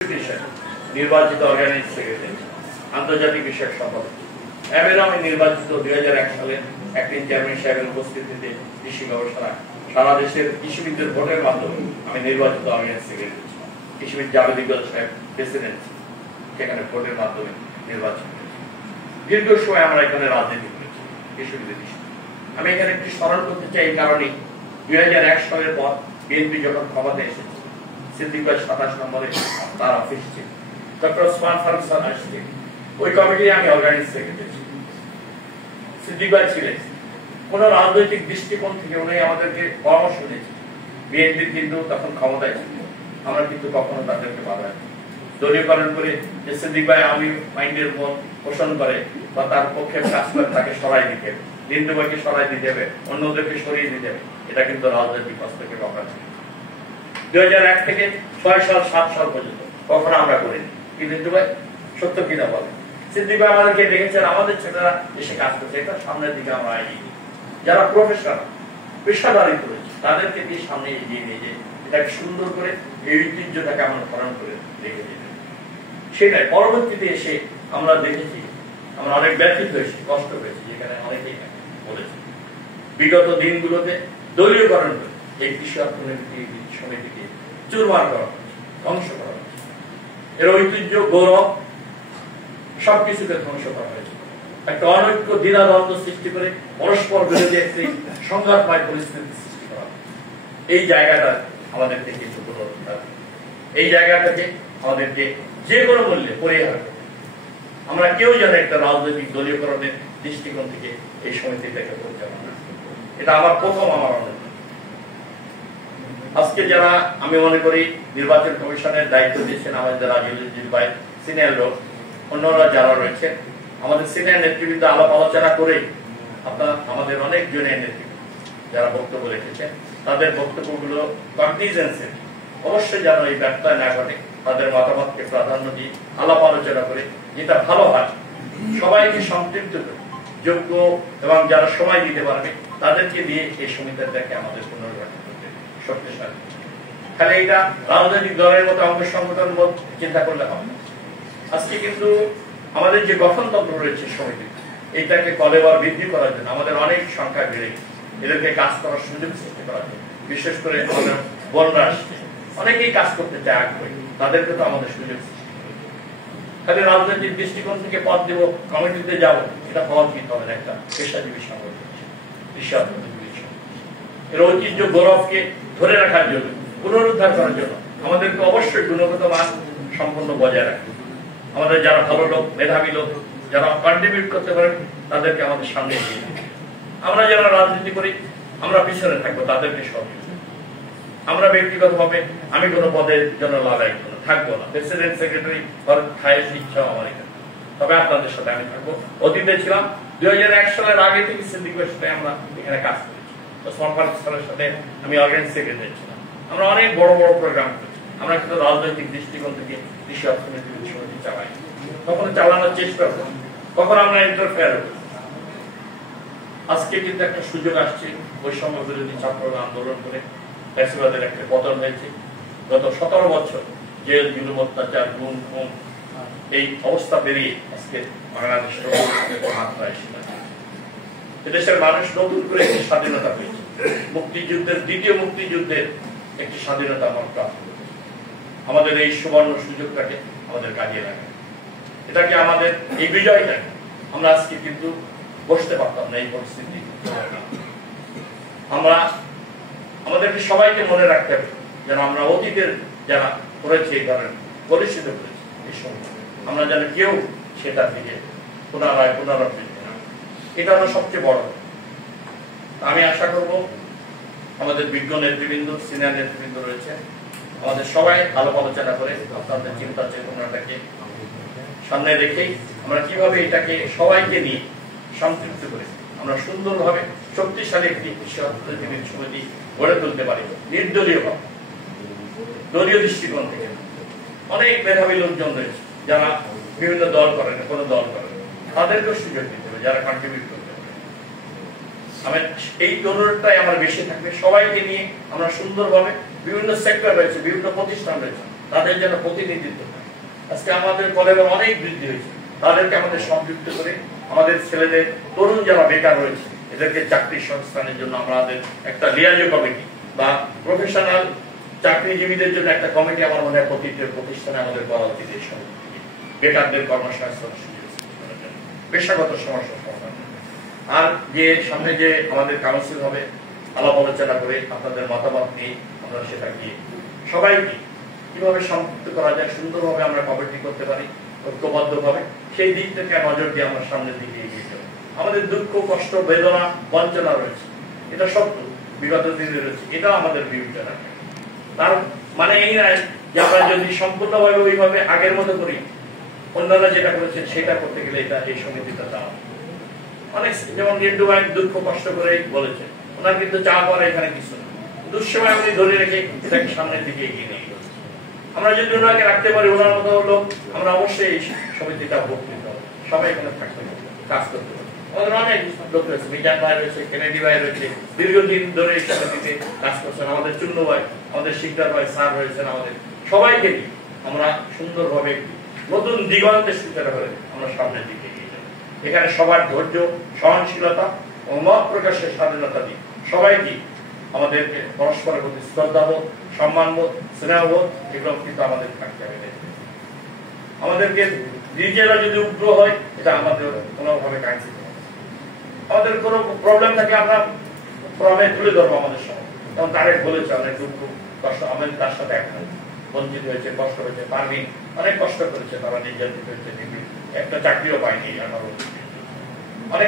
নির্বাচিত organise secretary, আন্তর্জাতিক বিষয়ক সম্পাদক। এবারে আমি নির্বাচিত 2001 সালের অ্যাক্টিং চেয়ারম্যান সাহেবের উপস্থিতিতে কৃষি গবেষণা সারা দেশের কৃষিবিদদের ভোটের মাধ্যমে আমি নির্বাচিত অর্গানাইজ সেক্রেটারি। কৃষিবিদ জাভেদ ইকবাল সাহেব প্রেসিডেন্ট, সেখানে ভোটের মাধ্যমে নির্বাচন হয়েছে। দীর্ঘ সময় আমরা এখানে রাজনীতি করেছি কৃষিবিদের হিসেবে। আমি এখানে একটি স্মরণ করতে চাই, এই কারণেই 2001 সালের পর বিএনপি যখন ক্ষমতায় এসেছে, সিদ্দিক ভাই 27 নম্বরে তার অফিস ছিল, ডক্টর ওসমান ফারুক স্যার আসছে, ওই কমিটির আমি অর্গানাইজ সেক্রেটারি। সিদ্দিক ভাই ছিলেন, কোন রাজনৈতিক দৃষ্টিকোণ থেকে উনি আমাদেরকে পরামর্শ দিয়েছেন। বিএনপি কিন্তু তখন ক্ষমতায় ছিল, আমরা কিন্তু কখনো তাদেরকে বাধা দিই। দলীয়করণ করে যে সিদ্দিক ভাই আমি মাইন্ডের মত পোষণ করে বা তার পক্ষে কাজ করে তাকে সরাই দিতে হবে, লিন্দু ভাইকে সরাই দিতে হবে, অন্যদেরকে সরিয়ে দিতে হবে, এটা কিন্তু রাজনৈতিক হস্তক্ষেপ অপরাধ। 2001 থেকে 6 সাল 7 সাল পর্যন্ত কখনো আমরা করিনি। কিন্তু ভাই সত্য কিনা বলে, সিদ্দিক ভাই আমাদেরকে দেখেছেন, আমাদের ছেলেরা এসে কাজ করছে, এটা সামনের দিকে আমরা এগিয়ে দিই। যারা প্রফেশনাল পেশাদারি করেছে তাদেরকে দিয়ে সামনে এগিয়ে নিয়ে যে এটাকে সুন্দর করে এই ঐতিহ্যটাকে আমরা ধারণ করে রেখে দিই। সেটাই পরবর্তীতে এসে আমরা দেখেছি, আমরা অনেক ব্যথিত হয়েছি, কষ্ট পেয়েছি, যেখানে অনেকেই বলেছি বিগত দিনগুলোতে দলীয়করণ করে এই কৃষি অর্থনীতি সমিতিকে চুরমার করা হচ্ছে, ধ্বংস করা হচ্ছে। এর ঐতিহ্য গৌরব সবকিছুকে ধ্বংস করা হয়েছে। একটা অনৈক্য দ্বিধাদ্বন্দ্ব সৃষ্টি করে পরস্পর বিরোধী একটি সংঘাতময় পরিস্থিতি সৃষ্টি করা। এই জায়গাটা আমাদেরকে কিন্তু পুনরুদ্ধার, এই জায়গাটাকে আমাদেরকে যে কোনো মূল্যে পরিহার করতে। আমরা কেউ যেন একটা রাজনৈতিক দলীয়করণের দৃষ্টিকোণ থেকে এই সমিতিটাকে পরিচালনা, এটা আমার প্রথম আমার অনুরোধ। আজকে যারা আমি মনে করি নির্বাচন কমিশনের দায়িত্ব দিয়েছেন আমাদের রাজিউল ভাই, সিনিয়র লোক, অন্যরা যারা রয়েছেন, আমাদের সিনিয়র নেতৃবৃন্দ আলাপ আলোচনা করে আপনার আমাদের অনেক জনের নেতৃত্ব যারা বক্তব্য রেখেছেন, তাদের বক্তব্যগুলো কগনিজেন্সে অবশ্যই যেন এই ব্যর্থয় না ঘটে, তাদের মতামতকে প্রাধান্য দিয়ে আলাপ আলোচনা করে যেটা ভালো হয়, সবাইকে সম্পৃক্ত করে যোগ্য এবং যারা সময় দিতে পারবে তাদেরকে দিয়ে এই সমিতিটাকে আমাদের পুনর্গঠন করতে শক্তিশালী। খালি এটা রাজনৈতিক দলের মতো অঙ্গ সংগঠনের মধ্যে চিন্তা করলে হবে না। আজকে কিন্তু আমাদের যে গঠনতন্ত্র রয়েছে সমিতি, এইটাকে কলেবর বৃদ্ধি করার জন্য আমাদের অনেক সংখ্যা বেড়ে গেছে, এদেরকে কাজ করার সুযোগ সৃষ্টি করার জন্য, বিশেষ করে আমাদের বোনরা আসছে, অনেকেই কাজ করতে চায় আগ্রহী, তাদেরকে তো আমাদের সুযোগ সৃষ্টি করতে। খালি রাজনৈতিক দৃষ্টিকোণ থেকে পদ দেব, কমিটিতে যাবো, এটা হওয়া উচিত হবে না। একটা পেশাজীবী সংগঠন, এর ঐতিহ্য গৌরবকে ধরে রাখার জন্য, পুনরুদ্ধার করার জন্য আমাদেরকে অবশ্যই গুণগত মান সম্পন্ন বজায় রাখতে। আমাদের যারা ভালো লোক, মেধাবী লোক, যারা কন্ট্রিবিউট করতে পারেন, তাদেরকে আমাদের সামনে এগিয়ে দিতে। আমরা যারা রাজনীতি করি, আমরা পিছনে থাকবো, তাদেরকে সহযোগিতা। আমরা ব্যক্তিগতভাবে আমি কোনো পদের জন্য লড়াই থাকবো না, প্রেসিডেন্ট সেক্রেটারি খায়ের ইচ্ছা আমার এখানে, তবে আপনাদের সাথে আমি থাকবো। অতীতে ছিলাম 2001 সালের আগে থেকে সিদ্দিক ভাইয়ের সাথে আমরা এখানে কাজ করেছি, ওসমান ফারুক স্যারের সাথে আমি অর্গানাইজ সেক্রেটারি ছিলাম। আমরা অনেক বড় বড় প্রোগ্রাম করেছি। আমরা কিন্তু রাজনৈতিক দৃষ্টিকোণ থেকে কৃষি অর্থনীতি সমিতি চালাই, কখনো চালানোর চেষ্টা করি, কখনো আমরা ইন্টারফেয়ার করি। আজকে কিন্তু একটা সুযোগ আসছে, বৈষম্য বিরোধী ছাত্র আন্দোলন করে ফ্যাসিবাদের একটা পতন হয়েছে। গত 17 বছর জেল, জুলুম, অত্যাচার, গুম, খুন, এই অবস্থা বেরিয়ে আজকে বাংলাদেশের মাত্রা এসে দেশের মানুষ নতুন করে একটি স্বাধীনতা পেয়েছে। মুক্তিযুদ্ধের, দ্বিতীয় মুক্তিযুদ্ধের একটি স্বাধীনতা আমরা প্রাপ্ত করেছি। আমাদের এই সুবর্ণ সুযোগটাকে আমাদের কাজে লাগে, এটাকে আমাদের এই বিজয়টাকে আমরা আজকে কিন্তু বসতে পারতাম না এই পরিস্থিতি। আমরা আমাদেরকে সবাইকে মনে রাখতে হবে যেন আমরা অতীতের যারা করেছে এই ধরনের কলুষিত করেছি এই সময়, আমরা যেন কেউ সেটা থেকে পুনরাবৃত্তি না, এটা হলো সবচেয়ে বড়। আমি আশা করব আমাদের বিজ্ঞ নেতৃবৃন্দ, সিনিয়র নেতৃবৃন্দ রয়েছে, আমাদের সবাই আলাপ আলোচনা করে আপনাদের চিন্তা চেতনাটাকে সামনে রেখেই আমরা কিভাবে এটাকে সবাইকে নিয়ে সম্পৃক্ত করে আমরা সুন্দরভাবে শক্তিশালী একটি কৃষি অর্থনীতির সমিতি গড়ে তুলতে পারি। নির্দলীয় ভাবে, দলীয় দৃষ্টিকোণ থেকে অনেক মেধাবী লোকজন রয়েছে যারা বিভিন্ন দল করেন, কোনো দল করেন, তাদেরকেও সুযোগ দিতে হবে যারা কন্ট্রিবিউট করতে পারে। আমি এই অনুরোধটাই আমার বেশি থাকবে, সবাইকে নিয়ে আমরা সুন্দরভাবে, বিভিন্ন সেক্টর রয়েছে, বিভিন্ন প্রতিষ্ঠান রয়েছে, তাদের যেন প্রতিনিধিত্ব হয়। আজকে আমাদের কলেজের অনেক বৃদ্ধি হয়েছে, তাদেরকে আমাদের সম্পৃক্ত করে আমাদের ছেলেদের, তরুণ যারা বেকার রয়েছে, এদেরকে চাকরি সংস্থানের জন্য আমাদের একটা লিয়াজো কমিটি বা প্রফেশনাল চাকরিজীবীদের জন্য একটা কমিটি আমার মনে হয় প্রতিটি প্রতিষ্ঠানে আমাদের করা উচিত। এই সব বেকারদের কর্মসংস্থান সুযোগ করার জন্য, পেশাগত সমস্যা সমাধান। আর যে সামনে যে আমাদের কাউন্সিল হবে, আলাপ আলোচনা করে আপনাদের মতামত নিয়ে আমরা সেটা গিয়ে সবাইকে কিভাবে সম্পৃক্ত করা যায়, সুন্দরভাবে আমরা কমিটি করতে পারি ঐক্যবদ্ধভাবে, সেই দিক থেকে নজর দিয়ে আমরা সামনের দিকে এগিয়ে যাব। আমাদের দুঃখ, কষ্ট, বেদনা, বঞ্চনা রয়েছে, এটা সত্য, বিগত দিনে রয়েছে, এটাও আমাদের বিবেচনা। তার মানে এই নয় যে আমরা যদি সম্পূর্ণভাবে ওইভাবে আগের মতো করি, অন্যরা যেটা করেছেন সেটা করতে গেলে এটা এই সমিতিটা চাওয়া অনেক, যেমন রিন্টু ভাই দুঃখ কষ্ট করে বলেছে, ওনার কিন্তু চাওয়া করা এখানে কিছু না, দুঃসময় উনি ধরে রেখে এটাকে সামনের দিকে এগিয়ে নিয়ে গেছে। আমরা যদি ওনাকে রাখতে পারি, ওনার মতো হলো, আমরা অবশ্যই এই সমিতিটা উপকৃত হবো, সবাই এখানে থাকতে হবে, কাজ করতে হবে। আমাদের অনেক লোক রয়েছে, মিজান ভাই রয়েছে, কেনেডি ভাই রয়েছে, দীর্ঘদিন ধরে এই সমিতিতে কাজ করছেন, আমাদের চুন্নু ভাই, আমাদের শিকদার ভাই স্যার রয়েছেন, আমাদের সবাইকে আমরা সুন্দরভাবে নতুন দিগন্তের সূচনা করে আমরা সামনের দিকে এগিয়ে যাব। এখানে সবার ধৈর্য, সহনশীলতা ও মত প্রকাশের স্বাধীনতা দিই সবাইকে, আমাদেরকে পরস্পরের প্রতি শ্রদ্ধাবোধ, সম্মানবোধ, স্নেহবোধ, এগুলো কিন্তু আমাদের থাকতে হবে। আমাদেরকে নিজেরা যদি উগ্র হয়, এটা আমাদের কোনোভাবে কাঙ্ক্ষিত হবে। আমাদের কোনো প্রবলেম থাকে আমরা প্রমে তুলে ধরবো আমাদের সঙ্গে, যেমন তারেক বলেছে অনেক দুঃখ কষ্ট, আমাদের তার সাথে এখন বঞ্চিত হয়েছে, কষ্ট হয়েছে, পারমিন অনেক কষ্ট করেছে, তারা নির্যাতিত হয়েছে, একটা চাকরিও পায়নি, অনেকে